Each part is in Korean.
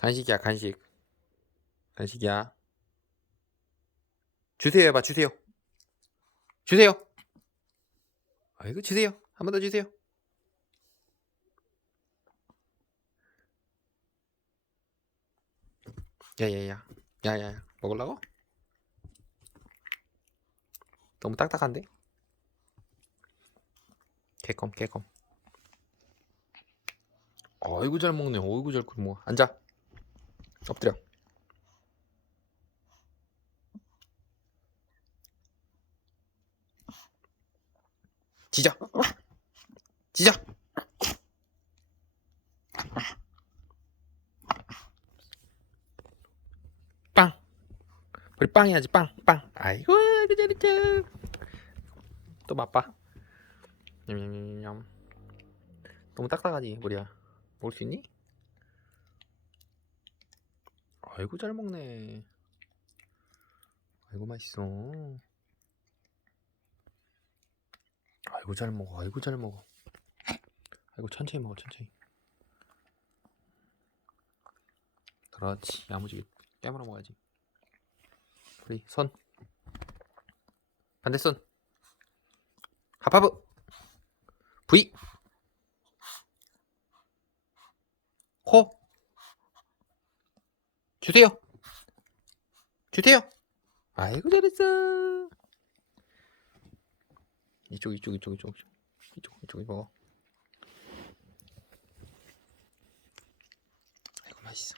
간식이야 간식. 간식이야. 주세요 해봐 주세요. 주세요. 아이고 주세요. 한 번 더 주세요. 야야야. 야야야. 먹으려고? 너무 딱딱한데? 개껌 개껌. 어이구 잘 먹네. 어이구 잘 굶어 앉아 엎드려. 짖어 짖어 빵. 우리 빵 해야지 빵 빵. 아이고 그 잘했죠 또 맛봐. 냠냠냠냠. 너무 딱딱하지 우리야. 먹을 수 있니? 아이고 잘 먹네. 아이고 맛있어. 아이고 잘 먹어. 아이고 잘 먹어. 아이고 천천히 먹어 천천히. 그렇지. 야무지게 깨물어 먹어야지. 우리 손. 반대 손. 하파브. V 코 주세요. 주세요. 아이고 잘했어. 이쪽 이쪽 이쪽 이쪽 이쪽. 이쪽 먹어 아이고 맛있어.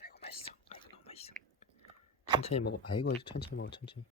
아이고 맛있어. 아이고 너무 맛있어. 천천히 먹어. 아이고 천천히 먹어 천천히